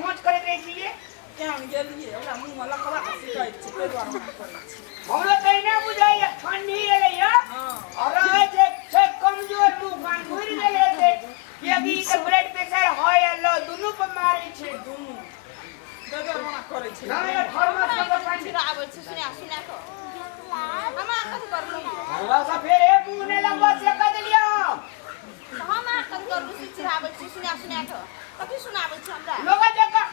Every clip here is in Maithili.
भोज करैत रहै छियै केहन गेलियै हमरा मुँहमे लखबा सिकाइत छै ताहि दुआरे हम करै छी हमरो तहिने बुझाइए ठंडी एलैया और रहै छै कमजोर मुँह कान घुरि गेल हेतै कियाकि तऽ ब्लड प्रेशर हाई आ लो दुनू पर मारै छै दुनू बेगर मना करै छै नहीं थर्मस में तो पानी आबै छै सुना कऽ हमरा कथी करलू हमरा से फेर एक मुंह ने लंबा से कह देलिया हम कथी करलू चिराबै छी सुना कऽ कथी सुनाबै छी हमरा लोग जका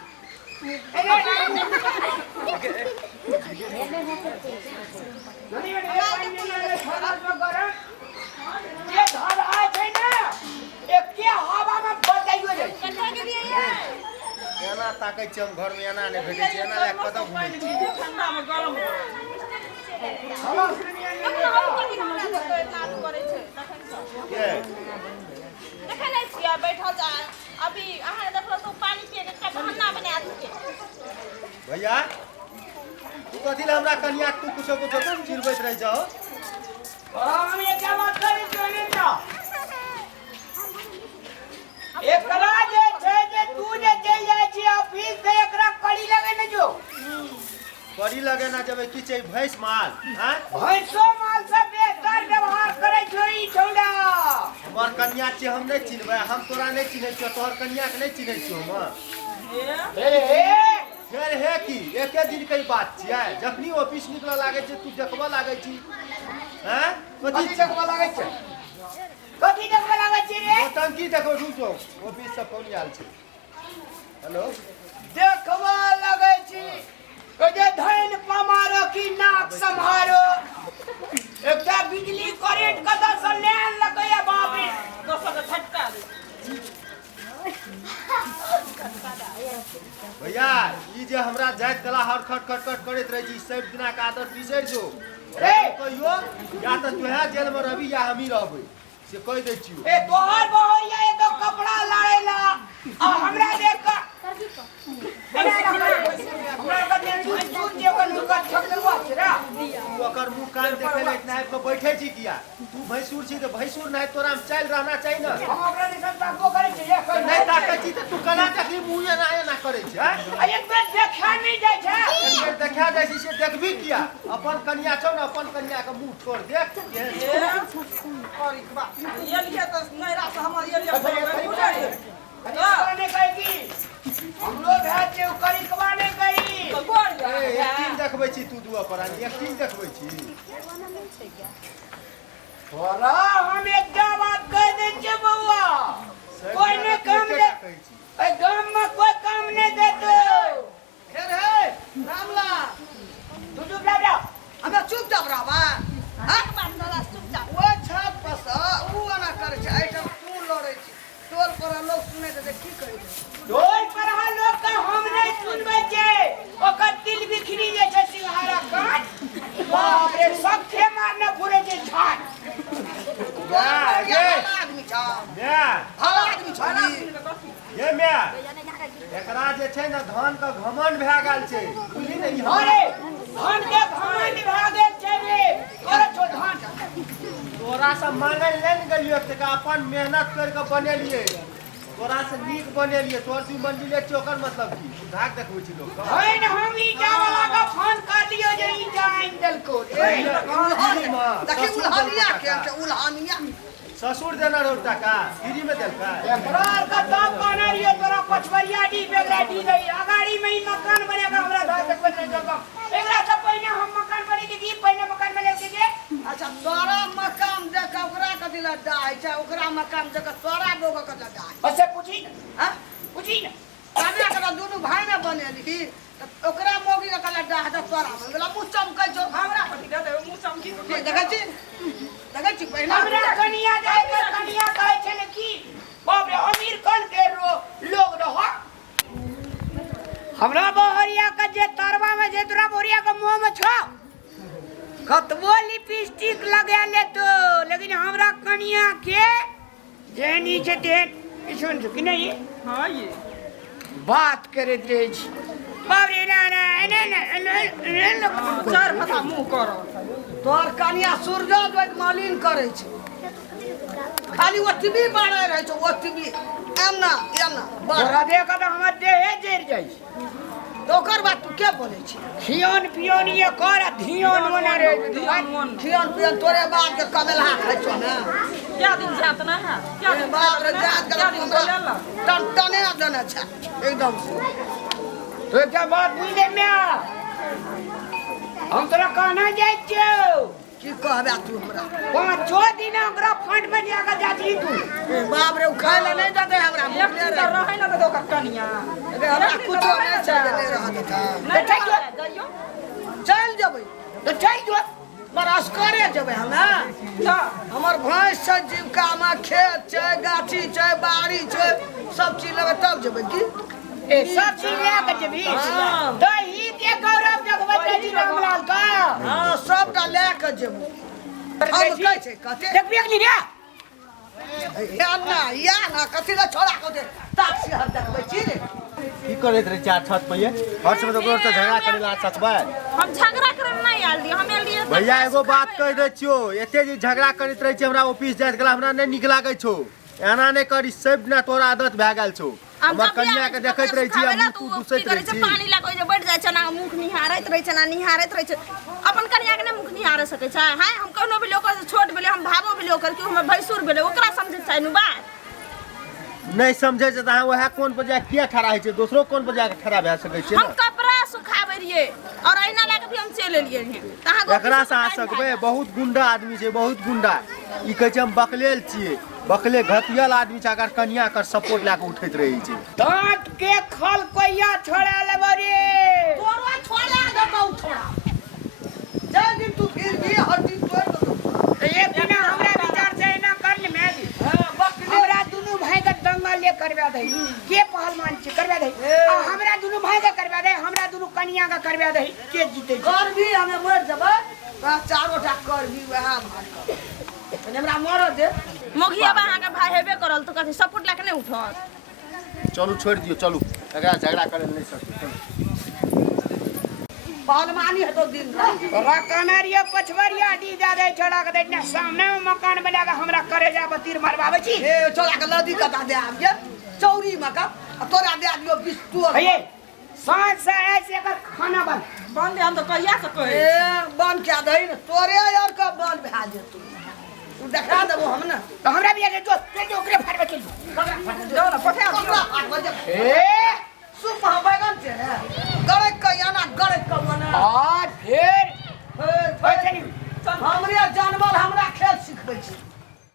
एना ताकै छी हम घर में एना नहीं भेटै छै एना लायक कतौ घुमै छी ठंडा में गरम कथी हमरा सबके इतना करै छै के देखै नै छियै बैठल जा अभी अहाँ देखलो तो पानी पिए के ठंडा बना देलकै भैया तू कथी ले हमरा कनिया तू कुछो चिरबैत रह जाओ हम ये क्या बात करी जोने ना एकरा जे छै जे तू जे चल जाय छी ऑफिस से एकरा कड़ी लगे न जो कड़ी लगे ना जब की छै भैंस माल हैं भैंसो माल से बेहतर व्यवहार करे छोरी छौड़ा हमर कन्या छी हम नहीं चिन्हबै हम तोरा नहीं चिन्है छियो तोहर कन्या के नहीं चिन्है छियो हम फेर हे की एके दिन के बात छियै जखनी ऑफिस निकल लागे छै तू देखबा लागे छी हैं कथी देखबा लागे छै कथी देखबा लागे छै रे टंकी देखो रुको ऑफिस से फोन आयल छै हेलो देखबा लागे छी जे धैन पमारो की नाक संभारो एकटा बिजली करंट कतौ से लेन लगैया बाप रे दोसर के झटका दे भैया ई जे हमरा जाइत कला हर खट खट खट करैत रहे छी सब दिना के आदत बिसरि जो रे कहियो या त तोहे जेल में रहबी या हमी रहबै से कह दै छियो ए तोहर बहरिया ए तो कपड़ा लाड़ेला आ हमरा देख का हमरा का देख दूर जे अपन लुका छकलवा छरा तू ओकर मुंह कान देखे ले नाइब के बैठे छी किया तू भैंसुर छी त भैंसुर नहीं तोरा में चल रहना चाहिए ना हम ओकरा निसन ताको करे छै नहीं ताकै छी त तू कला देखली मुंह एना करे छै आ एक बेर देखा नहीं जाय छै एक बेर देखा जाइ छी से देखबी किया अपन कन्या छौ ना अपन कन्या के मुंह छोड़ देख और एक बात ये लिए तो नहीं रहा हमर ये लिए बुझाई ने कहे कि हम लोग है जे करिकवा ने कही तो गोड़ ए एक दिन देखबै छी तू दुआ पर एक दिन देखबै छी तोरा हम एकटा बात कह दे छै बउआ कोई ने काम दे ए गाम में कोई काम नहीं देतो फेर हे रामला तू चुप रह जा हमे चुपचाप रहबा हाथ बात तोरा चुपचाप ओ छाप पस ऊ एना करे छै आइटम तू लड़ै छी टोल पर लोग सुनै त की कहै छै ढोल पर लोग का हम नहीं सुनबे छै ओकर दिल बिखरी जे छै सिंहारा काट बाप रे सब थे मारने पूरे जे झाट आदमी छ म्या भला आदमी छ ये म्या एकरा जे छै ना धान का घमंड भए गेल छै बुझली ने ई अरे धान के घमंड भए गेल छै रे तोरा छो धान तोरा से मांगल नहीं गेलियो त अपन मेहनत कर के बनेलिए तोरा से नीक बनेलिए तोर तू मंजिले चोकर मतलब की धाक देखबै छी लोग है न हम ई जावला का फोन कर दियो जे ई जाइन दल को देखि उल्हानिया के उल्हानिया ससुर देना रो टका फ्री में देलका एकरार का दाम कहना रियो तोरा पछवरिया डी बेगरा डी गई अगाड़ी में ही मकान बनेगा हमरा धार तक बने जगह एकरा से पहले हम मकान बने के पहले मकान बने के अच्छा तोरा मकान देख ओकरा के दिला दाई छै ओकरा मकान देख तोरा बोग के दाई अच्छा पूछी हां पूछी न काने के दुनु भाई ने बनेली ओकरा मोगी के कला दाह द तोरा बोला मुंह चमकै छौ हमरा कथी दे दे मुंह चमकी देखै छी पहिला हमरा कनिया जाय के कनिया कहै छै ने की बाप रे अमीर कन के लोग रहो हमरा बहरिया के जे तरवा में जे तोरा बोरिया के मुंह में छो कतबो लिपस्टिक लगा ले तो लेकिन हमरा कनिया के जे नीचे ते सुन कि नहीं हां ये बात करैत रहे छी बाप रे ना चार फटा मुंह कर तोर कनिया सूरजो द्वैत मालिन करे छै खाली ओतबी बाड़े रहे छौ ओतबी एना बड़ तोरा देख के हमर देहे जरि जाइ छै तो ओकर बात तू के बोले छी खियोन पियोन ये कर धियोन मना रे खियन पियन तोरे बाप के कमेला खाइ छौ ना क्या दिन जात ना है क्या दिन बाप रे जात क्या के दिन बोले ला टन टने जने छै एकदम से तो क्या बात बुझे में हम तोरा कहना जाइ छियौ की कहबे तू हमरा 5 दिन ओकरा फंड में जाके जाती तू बाप रे खाय ले नहीं देते हमरा एक दिन तो रहे ना तो ओकर कनिया हमरा कुछो नहीं छै नहीं रह देता नहीं जाइयो चल जेबै तो चल जो बरस करे जेबै हमे ना हमर भैंस छै जीविका में खेत छै गाछी छै बाड़ी छै सब चीज लेबै तब जेबै की ए सब चीज लेके जेबी हाँ। तो ही के गौरव जगवत जी रामलाल का हां सबटा लेके जेबै हम कहै छै कते देखबी कि रे या ना कथी ले छोड़ा को दे ताक्सी हम देखबै छी रे की करैत रहे चार छत पे ये हर समय तो गोर से झगड़ा करे ला सकबै हम झगड़ा करे नहीं आल दियो हम एलिए भैया एगो बात कह दे छियो एते जे झगड़ा करैत रहे छी हमरा ऑफिस जाइत गेला हमरा नहीं नीक लागे छौ एना नहीं करी सब ना तोरा आदत भए गेल छौ हमर कन्या के देखैत रहे छी हम तू दुसैत रहे छी पानी लागै जे बैठ जाय छै ना मुख निहारैत रहे छै ना निहारैत रहे छै अपन कन्या के ने मुख निहारे सकै छै हां हम कोनो भी लोग से छोट भेले हम भाबो भेले ओकर कि हम भैंसुर भेले ओकरा समझे छै नु बात नहीं समझे छै त अहाँ वह कोन पर जा किया खड़ा है छै दूसरो कोन पर जा के खड़ा भए सकै छै हम कपड़ा सुखाबै रिए और ऐना लाके भी हम चल एलिए कहां एकरा से आ सकबै बहुत गुंडा आदमी छै बहुत गुंडा ई कहै छै हम बकलेल छियै बकले घटियल आदमी छै अगर कन्या कर सपोर्ट लाके उठैत रही छै दांत के खल कोइया छोड़ा लेबो रे तोरो छोड़ा देतौ छोड़ा जय दिन तू फिर भी हड्डी तोड़ दो एक दिन हमरा विचार से ना कर ले मैं हमरा दुनु भाई के दंगल ले करवा दे के पहलवान छै करवा दे आ हमरा दुनु भाई के करवा दे हमरा दुनु कन्या के करवा दे के जीते कर भी हमें मर जबै चारो टा कर भी वह मार हमरा मर दे मोगिया बहा के भाई हेबे करल तो कथि सपोर्ट लाके नहीं उठत चलू छोड़ दियो चलू एकरा झगड़ा करे नहीं सकते पहलवानी है तो दिन रात तोरा कनारिया पछवरिया डी जा दे छोड़ा के दे सामने में मकान बना के हमरा करे जा बतीर मारबावे छी ए छोड़ा के लदी कटा दे आब के चौरी में का तोरा दे दियो बिस्तु भैया सांझ से ऐसे कर खाना बन बंद हम तो कहिया से कहे ए बन क्या दई न तोरे यार का बन भा जेतौ तू देखा देबो हम ना